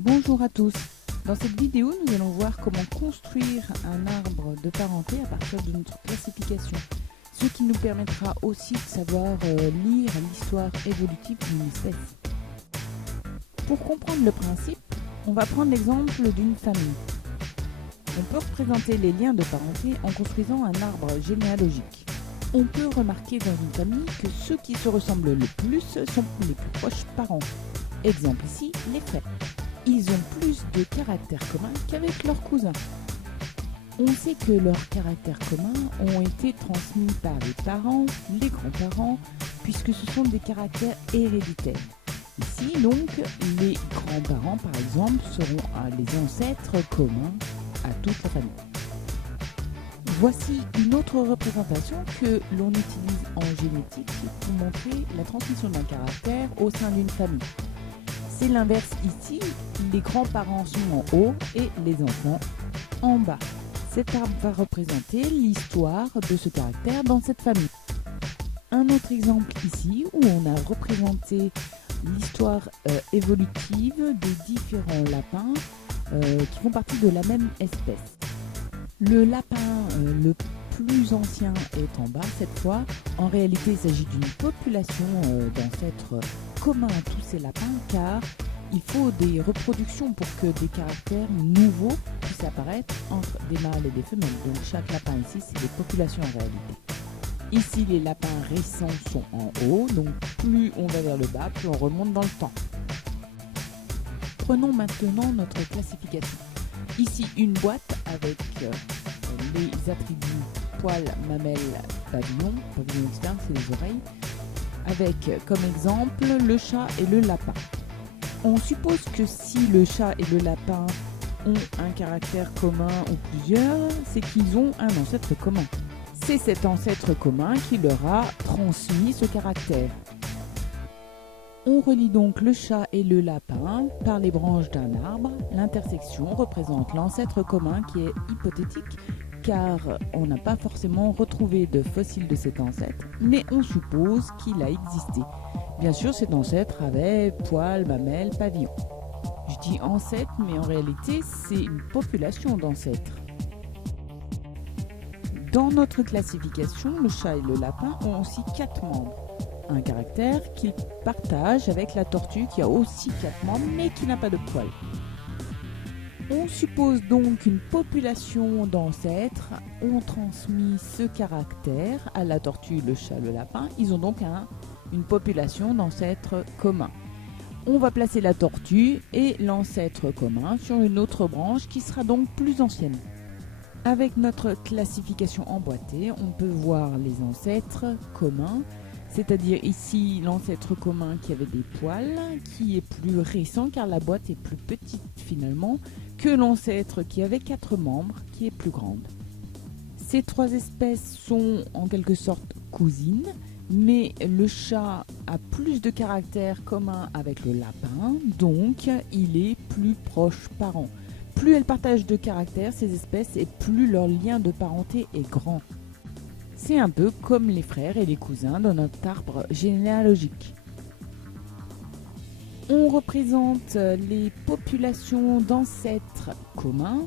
Bonjour à tous. Dans cette vidéo, nous allons voir comment construire un arbre de parenté à partir de notre classification, ce qui nous permettra aussi de savoir lire l'histoire évolutive d'une espèce. Pour comprendre le principe, on va prendre l'exemple d'une famille. On peut représenter les liens de parenté en construisant un arbre généalogique. On peut remarquer dans une famille que ceux qui se ressemblent le plus sont les plus proches parents. Exemple ici, les frères. Ils ont plus de caractères communs qu'avec leurs cousins. On sait que leurs caractères communs ont été transmis par les parents, les grands-parents, puisque ce sont des caractères héréditaires. Ici, donc, les grands-parents, par exemple, seront les ancêtres communs à toute la famille. Voici une autre représentation que l'on utilise en génétique pour montrer la transmission d'un caractère au sein d'une famille. C'est l'inverse ici, les grands-parents sont en haut et les enfants en bas. Cet arbre va représenter l'histoire de ce caractère dans cette famille. Un autre exemple ici où on a représenté l'histoire évolutive des différents lapins qui font partie de la même espèce. Le lapin le plus ancien est en bas cette fois. En réalité, il s'agit d'une population d'ancêtres communs à tous ces lapins car il faut des reproductions pour que des caractères nouveaux puissent apparaître entre des mâles et des femelles. Donc chaque lapin ici, c'est des populations en réalité. Ici, les lapins récents sont en haut, donc plus on va vers le bas, plus on remonte dans le temps. Prenons maintenant notre classification. Ici, une boîte avec les attributs poils, mamelles, pavillon externe, c'est les oreilles, avec comme exemple le chat et le lapin. On suppose que si le chat et le lapin ont un caractère commun ou plusieurs, c'est qu'ils ont un ancêtre commun. C'est cet ancêtre commun qui leur a transmis ce caractère. On relie donc le chat et le lapin par les branches d'un arbre. L'intersection représente l'ancêtre commun qui est hypothétique car on n'a pas forcément retrouvé de fossiles de cet ancêtre, mais on suppose qu'il a existé. Bien sûr, cet ancêtre avait poils, mamelles, pavillon. Je dis ancêtre, mais en réalité, c'est une population d'ancêtres. Dans notre classification, le chat et le lapin ont aussi 4 membres. Un caractère qu'ils partagent avec la tortue qui a aussi 4 membres mais qui n'a pas de poils. On suppose donc qu'une population d'ancêtres ont transmis ce caractère à la tortue, le chat, le lapin. Ils ont donc une population d'ancêtres communs. On va placer la tortue et l'ancêtre commun sur une autre branche qui sera donc plus ancienne. Avec notre classification emboîtée, on peut voir les ancêtres communs, c'est-à-dire ici l'ancêtre commun qui avait des poils, qui est plus récent car la boîte est plus petite finalement que l'ancêtre qui avait 4 membres, qui est plus grande. Ces 3 espèces sont en quelque sorte cousines, mais le chat a plus de caractères communs avec le lapin, donc il est plus proche parent. Plus elles partagent de caractères, ces espèces, et plus leur lien de parenté est grand. C'est un peu comme les frères et les cousins dans notre arbre généalogique. On représente les populations d'ancêtres communs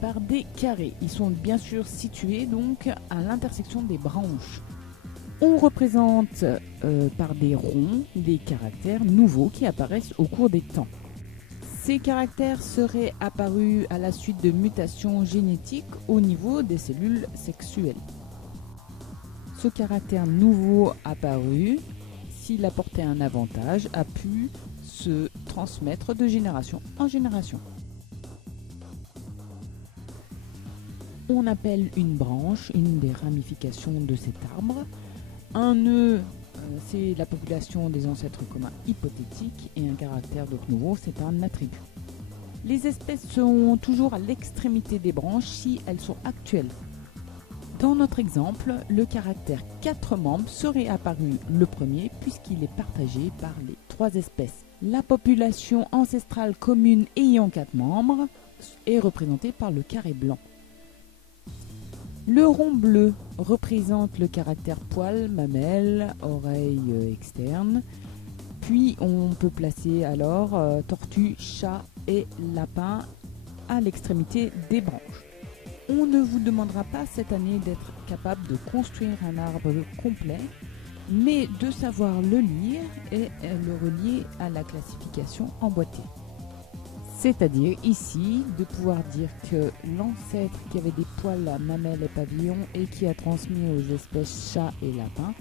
par des carrés. Ils sont bien sûr situés donc à l'intersection des branches. On représente par des ronds des caractères nouveaux qui apparaissent au cours des temps. Ces caractères seraient apparus à la suite de mutations génétiques au niveau des cellules sexuelles. Ce caractère nouveau apparu, s'il apportait un avantage, a pu se transmettre de génération en génération. On appelle une branche une des ramifications de cet arbre. Un nœud, c'est la population des ancêtres communs hypothétiques et un caractère donc nouveau, c'est un attribut. Les espèces sont toujours à l'extrémité des branches si elles sont actuelles. Dans notre exemple, le caractère 4 membres serait apparu le premier puisqu'il est partagé par les 3 espèces. La population ancestrale commune ayant 4 membres est représentée par le carré blanc. Le rond bleu représente le caractère poils, mamelles, oreilles externes, Puis on peut placer alors tortue, chat et lapin à l'extrémité des branches. On ne vous demandera pas cette année d'être capable de construire un arbre complet, mais de savoir le lire et le relier à la classification emboîtée. C'est-à-dire ici de pouvoir dire que l'ancêtre qui avait des poils à mamelles et pavillons et qui a transmis aux espèces chat et lapin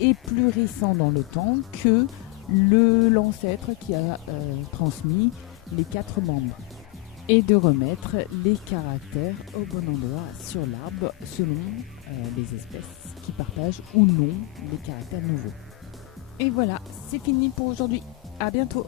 est plus récent dans le temps que l'ancêtre qui a transmis les 4 membres. Et de remettre les caractères au bon endroit sur l'arbre selon les espèces qui partagent ou non les caractères nouveaux. Et voilà, c'est fini pour aujourd'hui. À bientôt.